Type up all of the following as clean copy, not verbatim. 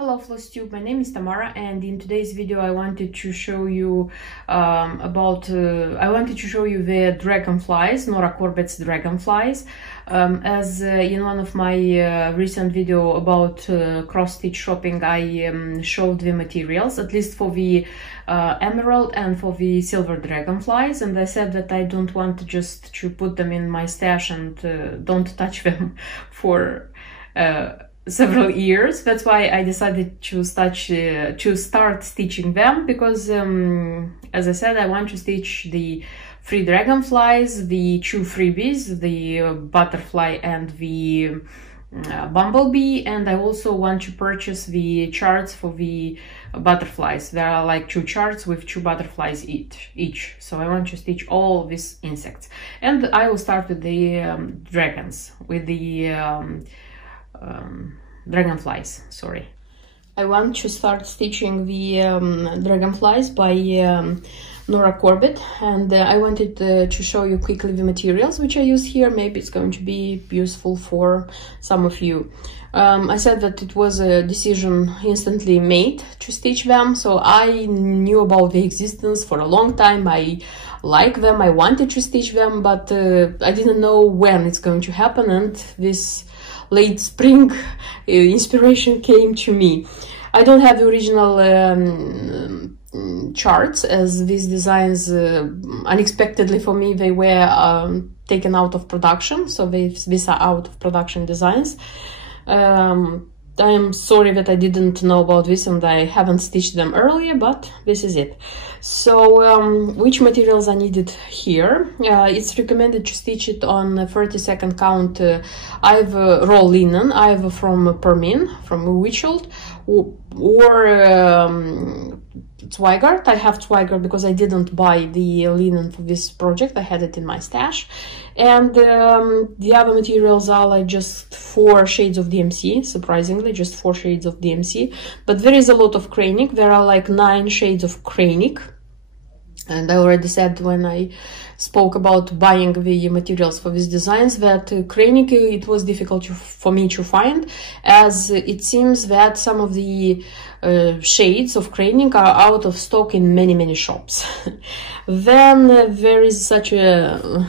Hello FlossTube, my name is Tamara, and in today's video I wanted to show you the dragonflies, Nora Corbett's dragonflies. In one of my recent video about cross-stitch shopping, I showed the materials, at least for the emerald and for the silver dragonflies, and I said that I don't want just to put them in my stash and don't touch them for several years. That's why I decided to start stitching them, because as I said, I want to stitch the 3 dragonflies, the 2 freebies, the butterfly and the bumblebee, and I also want to purchase the charts for the butterflies. There are like 2 charts with 2 butterflies each. So I want to stitch all these insects, and I will start with the dragons, with the dragonflies, sorry. I want to start stitching the dragonflies by Nora Corbett, and I wanted to show you quickly the materials which I use here. Maybe it's going to be useful for some of you. I said that it was a decision instantly made to stitch them, so I knew about the existence for a long time. I like them, I wanted to stitch them, but I didn't know when it's going to happen, and this late spring inspiration came to me. I don't have the original charts, as these designs unexpectedly for me they were taken out of production, so these are out of production designs. I am sorry that I didn't know about this and I haven't stitched them earlier, but this is it. So which materials are needed here? It's recommended to stitch it on 30-second count, either raw linen, either from Permin, from Witchold, or Zweigart. I have Zweigart because I didn't buy the linen for this project, I had it in my stash. And the other materials are like just 4 shades of DMC, surprisingly, just 4 shades of DMC. But there is a lot of Kranic, there are like 9 shades of Kranic. And I already said when I spoke about buying the materials for these designs that Kranic, it was difficult for me to find, as it seems that some of the shades of Kranic are out of stock in many shops. Then there is such a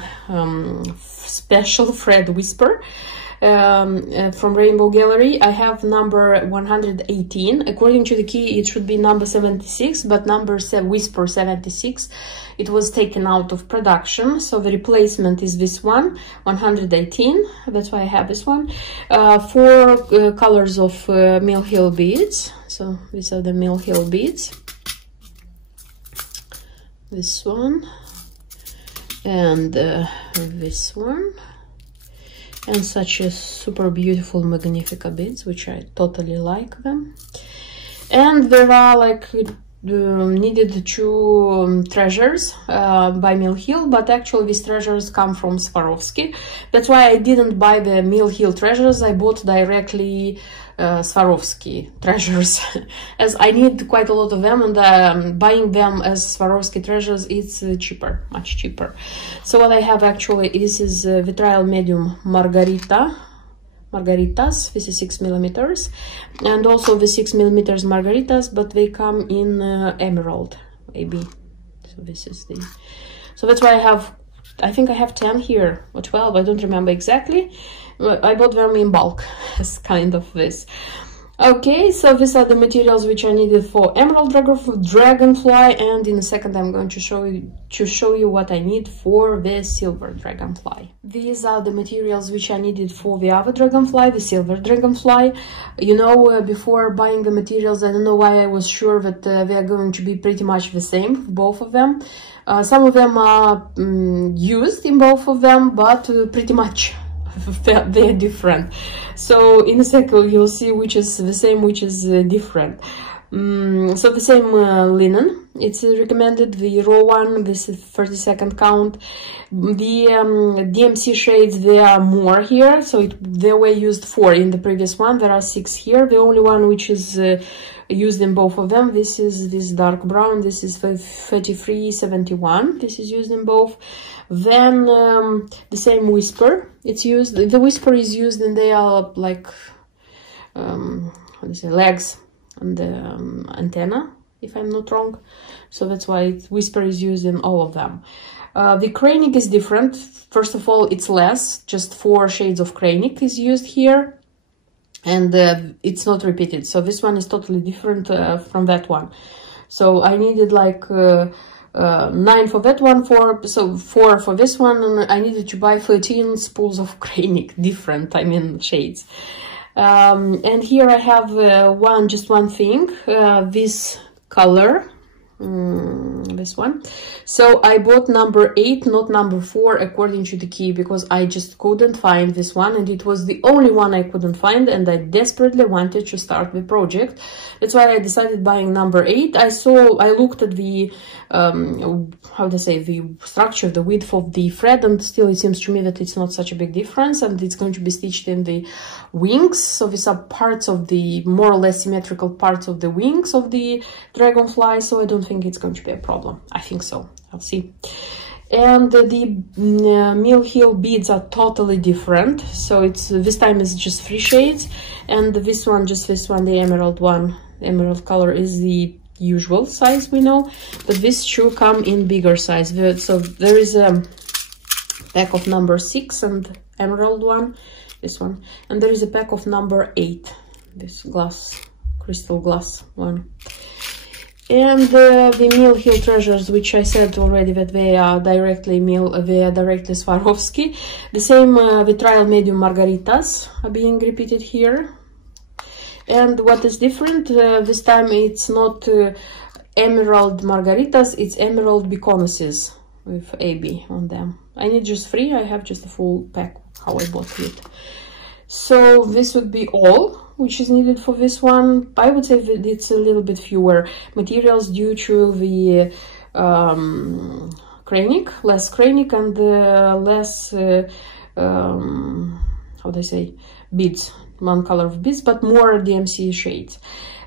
special thread Whisper from Rainbow Gallery. I have number 118. According to the key it should be number 76, but number Whisper 76, it was taken out of production, so the replacement is this one, 118. That's why I have this one. 4 colors of Mill Hill beads, so these are the Mill Hill beads. This one and this one, and such a super beautiful Magnifica beads, which I totally like them. And there are like needed 2 treasures by Mill Hill, but actually these treasures come from Swarovski. That's why I didn't buy the Mill Hill treasures, I bought directly Swarovski treasures, as I need quite a lot of them, and buying them as Swarovski treasures, it's cheaper, much cheaper. So what I have actually, this is Vitriol Medium Margaritas, this is 6mm, and also the 6mm Margaritas, but they come in emerald, maybe. So this is the, so that's why I think I have 10 here, or 12, I don't remember exactly. I bought them in bulk, as kind of this. Okay, so these are the materials which are needed for emerald dragonfly, and in a second I'm going to show you what I need for the silver dragonfly. These are the materials which are needed for the other dragonfly, the silver dragonfly. You know, before buying the materials, I don't know why I was sure that they are going to be pretty much the same, both of them. Some of them are used in both of them, but pretty much they're different. So in a second you'll see which is the same, which is different. So the same linen, it's recommended, the raw one, this is 30-second count. The DMC shades, there are more here, so there were used 4 in the previous one, there are 6 here. The only one which is used in both of them, this is this dark brown, this is 3371, this is used in both. Then the same Whisper, it's used, the Whisper is used, and they are like how do you say, legs antenna, if I'm not wrong. So that's why Whisper is used in all of them. The cranic is different. First of all, it's less, just 4 shades of cranic is used here, and it's not repeated. So this one is totally different from that one. So I needed like 9 for that one, 4 for this one, and I needed to buy 13 spools of cranic, different, I mean, shades. And here I have just one thing, this color, this one. So I bought number 8, not number 4, according to the key, because I just couldn't find this one, and it was the only one I couldn't find, and I desperately wanted to start the project. That's why I decided buying number 8. I looked at the how to say, the structure, the width of the thread, and still it seems to me that it's not such a big difference, and it's going to be stitched in the wings. So these are parts of the more or less symmetrical parts of the wings of the dragonfly, so I don't think it's going to be a problem. I think so. I'll see. And the mill heel beads are totally different. So it's this time it's just 3 shades, and this one, the emerald one, emerald color, is the usual size we know, but these 2 come in bigger size. So there is a pack of number 6 and emerald one, this one, and there is a pack of number 8, this crystal glass one. And the mill heel treasures, which I said already that they are directly Swarovski. The same the trial medium margaritas are being repeated here. And what is different this time, it's not emerald margaritas, it's emerald beconuses with AB on them. I need just 3, I have just a full pack how I bought it. So this would be all which is needed for this one. I would say that it's a little bit fewer materials due to the cranic, less cranic, and less how do I say, beads, one color of beads, but more DMC shades.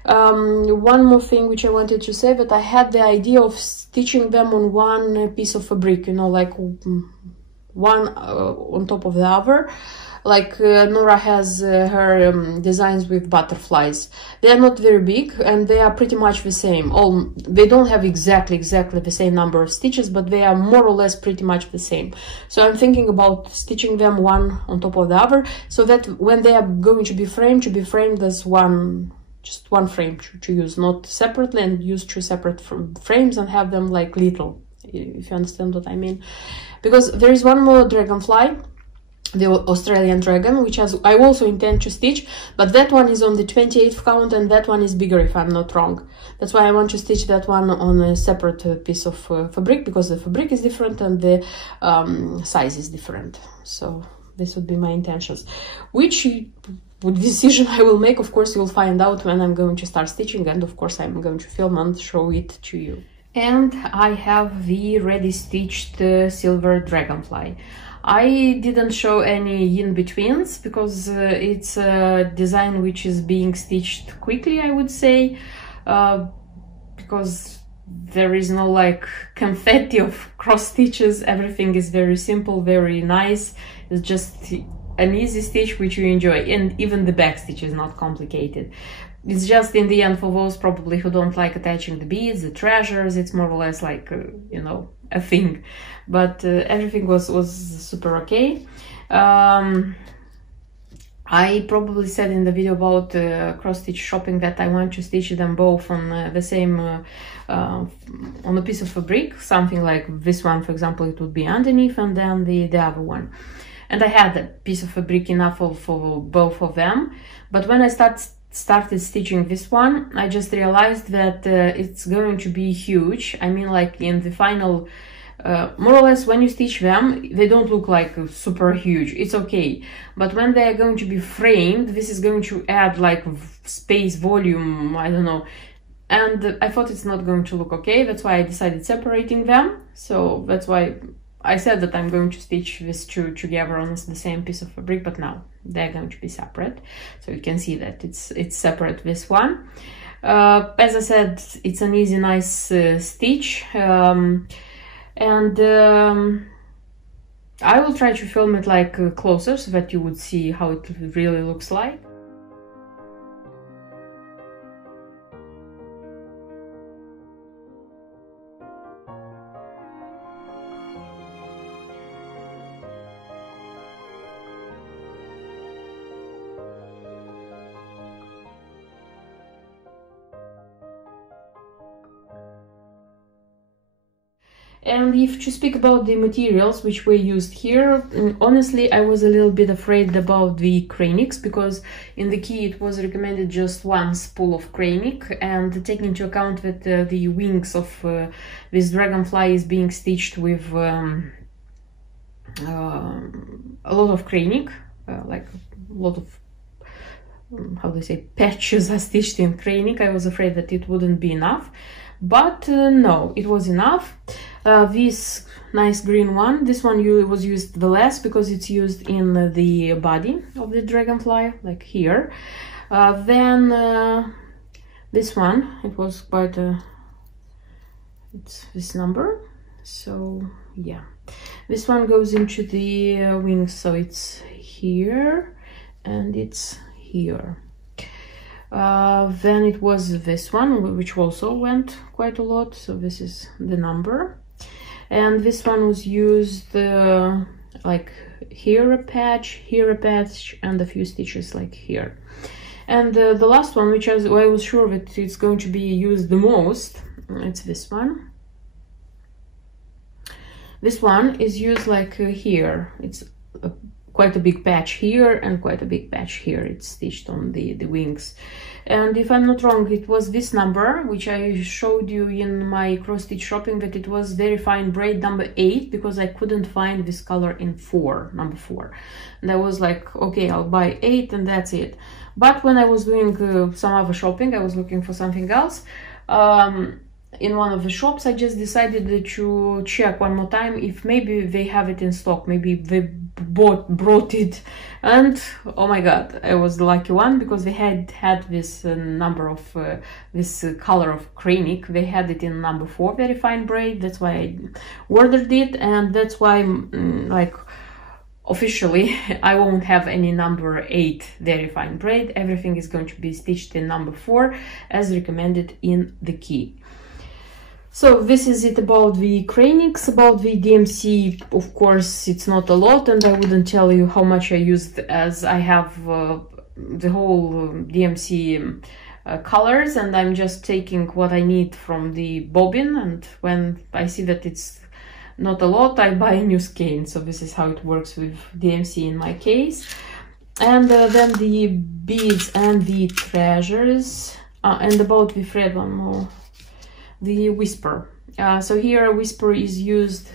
One more thing which I wanted to say, that I had the idea of stitching them on one piece of fabric, you know, like one on top of the other. Like Nora has her designs with butterflies. They are not very big, and they are pretty much the same. They don't have exactly the same number of stitches, but they are more or less pretty much the same. So I'm thinking about stitching them one on top of the other, so that when they are going to be framed as just one frame to use, not separately, and use 2 separate frames and have them like little, if you understand what I mean. Because there is one more dragonfly, the Australian dragon, which I also intend to stitch, but that one is on the 28th count, and that one is bigger, if I'm not wrong. That's why I want to stitch that one on a separate piece of fabric, because the fabric is different and the size is different. So this would be my intentions. Which decision I will make, of course, you'll find out when I'm going to start stitching, and of course I'm going to film and show it to you. And I have the ready stitched Silver Dragonfly. I didn't show any in-betweens because it's a design which is being stitched quickly, I would say, because there is no like confetti of cross stitches. Everything is very simple, very nice. It's just an easy stitch which you enjoy, and even the back stitch is not complicated. It's just, in the end, for those probably who don't like attaching the beads, the treasures, it's more or less like, you know, a thing. But everything was super okay. I probably said in the video about cross-stitch shopping that I want to stitch them both on the same, on a piece of fabric, something like this one, for example, it would be underneath, and then the other one. And I had a piece of fabric enough for both of them. But when I started stitching this one, I just realized that it's going to be huge. I mean, like in the final, more or less when you stitch them, they don't look like super huge. It's okay. But when they are going to be framed, this is going to add like space, volume, I don't know. And I thought it's not going to look okay. That's why I decided separating them. So that's why I said that I'm going to stitch these 2 together on the same piece of fabric, but now they're going to be separate. So you can see that it's separate, this one. As I said, it's an easy, nice stitch. And I will try to film it like closer so that you would see how it really looks like. And if to speak about the materials which were used here, honestly, I was a little bit afraid about the cranics, because in the key it was recommended just one spool of cranic, and taking into account that the wings of this dragonfly is being stitched with a lot of cranic, like a lot of how do you say, patches are stitched in cranic. I was afraid that it wouldn't be enough, but no, it was enough. This nice green one, this one was used the less because it's used in the body of the dragonfly, like here. Then this one, it was quite a, it's this number, so yeah, this one goes into the wings, so it's here and it's here. Then it was this one, which also went quite a lot, so this is the number. And this one was used like here a patch, and a few stitches like here. And the last one, which I was sure that it's going to be used the most, it's this one. This one is used like here. It's quite a big patch here and quite a big patch here. It's stitched on the wings. And if I'm not wrong, it was this number, which I showed you in my cross-stitch shopping, that it was very fine braid number 8, because I couldn't find this color in number 4. And I was like, okay, I'll buy 8 and that's it. But when I was doing some other shopping, I was looking for something else. In one of the shops, I just decided to check one more time if maybe they have it in stock, maybe they brought it, and oh my god, I was the lucky one, because they had this number of this color of cranic. They had it in number 4 very fine braid. That's why I ordered it, and that's why like officially I won't have any number 8 very fine braid. Everything is going to be stitched in number 4 as recommended in the key. So this is it about the cranics. About the DMC, of course, it's not a lot, and I wouldn't tell you how much I used, as I have the whole DMC colors, and I'm just taking what I need from the bobbin, and when I see that it's not a lot, I buy a new skein. So this is how it works with DMC in my case. And then the beads and the treasures, and about the thread, one more. The whisper. So here a whisper is used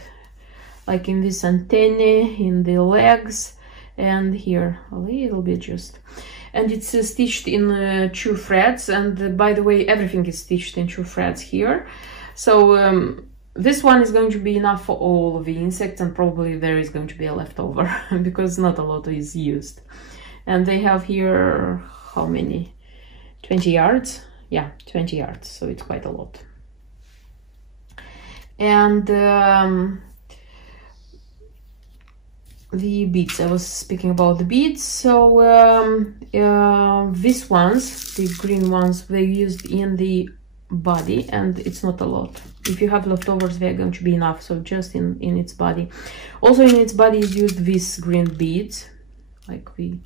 like in this antennae, in the legs, and here a little bit just. And it's stitched in 2 threads, and by the way, everything is stitched in 2 threads here. So this one is going to be enough for all of the insects, and probably there is going to be a leftover because not a lot is used. And they have here, how many? 20 yards? Yeah, 20 yards, so it's quite a lot. And the beads, I was speaking about the beads. So these ones, the green ones, they used in the body, and it's not a lot. If you have leftovers, they're going to be enough, so just in its body. Also in its body is used these green beads, like the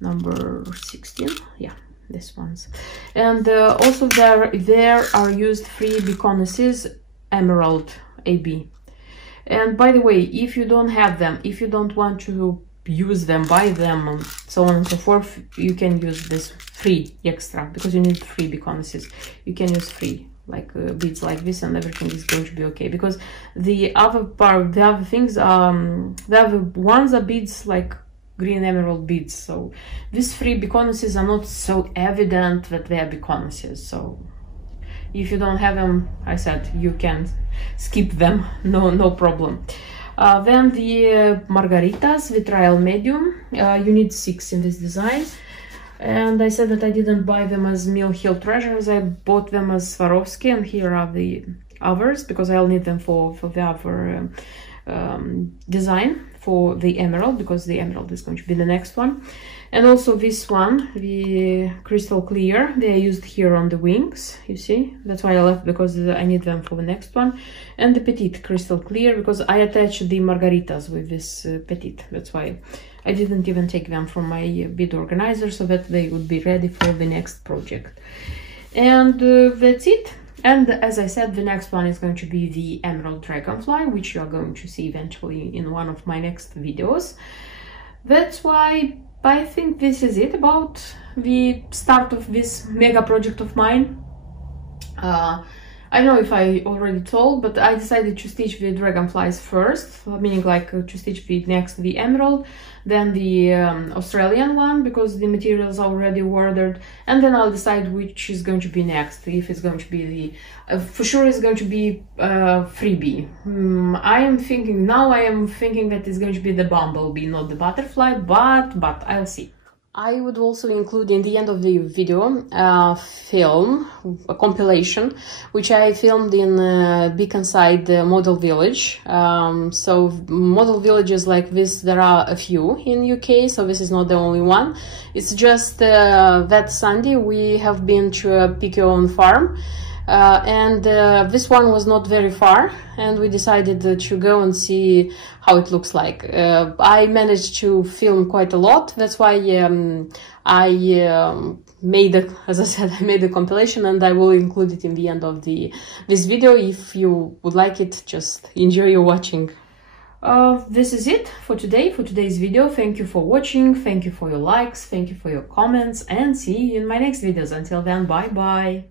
number 16, yeah, these ones. And also there are used 3 beconnesses, emerald AB. And by the way, if you don't have them, if you don't want to use them, buy them, and so on and so forth, you can use this 3 extra, because you need 3 beconnesses. You can use 3 like beads like this, and everything is going to be okay, because the other part, the other things, the other ones are beads like green emerald beads. So these 3 beconnesses are not so evident that they are beconnesses. So if you don't have them, I said you can skip them, no problem. Then the margaritas, the trial medium, you need 6 in this design. And I said that I didn't buy them as Mill Hill treasures, I bought them as Swarovski, and here are the others, because I'll need them for the other design for the emerald, because the emerald is going to be the next one. And also this one, the crystal clear, they are used here on the wings, you see, that's why I left, because I need them for the next one. And the petite crystal clear, because I attached the margaritas with this petite, that's why I didn't even take them from my bead organizer, so that they would be ready for the next project. And that's it. And as I said, the next one is going to be the Emerald Dragonfly, which you are going to see eventually in one of my next videos. That's why I think this is it about the start of this mega project of mine. I don't know if I already told, but I decided to stitch the dragonflies first, meaning like to stitch the emerald, then the Australian one, because the materials are already ordered, and then I'll decide which is going to be next, if it's going to be the, for sure it's going to be freebie. I am thinking that it's going to be the bumblebee, not the butterfly, but I'll see. I would also include in the end of the video a compilation, which I filmed in Beaconside Model Village. So model villages like this, there are a few in UK, so this is not the only one. It's just that Sunday we have been to a pick your own farm. And this one was not very far, and we decided to go and see how it looks like. I managed to film quite a lot. That's why I made a compilation, and I will include it in the end of this video. If you would like it, just enjoy your watching. This is it for today, for today's video. Thank you for watching, thank you for your likes, thank you for your comments, and see you in my next videos. Until then, bye bye.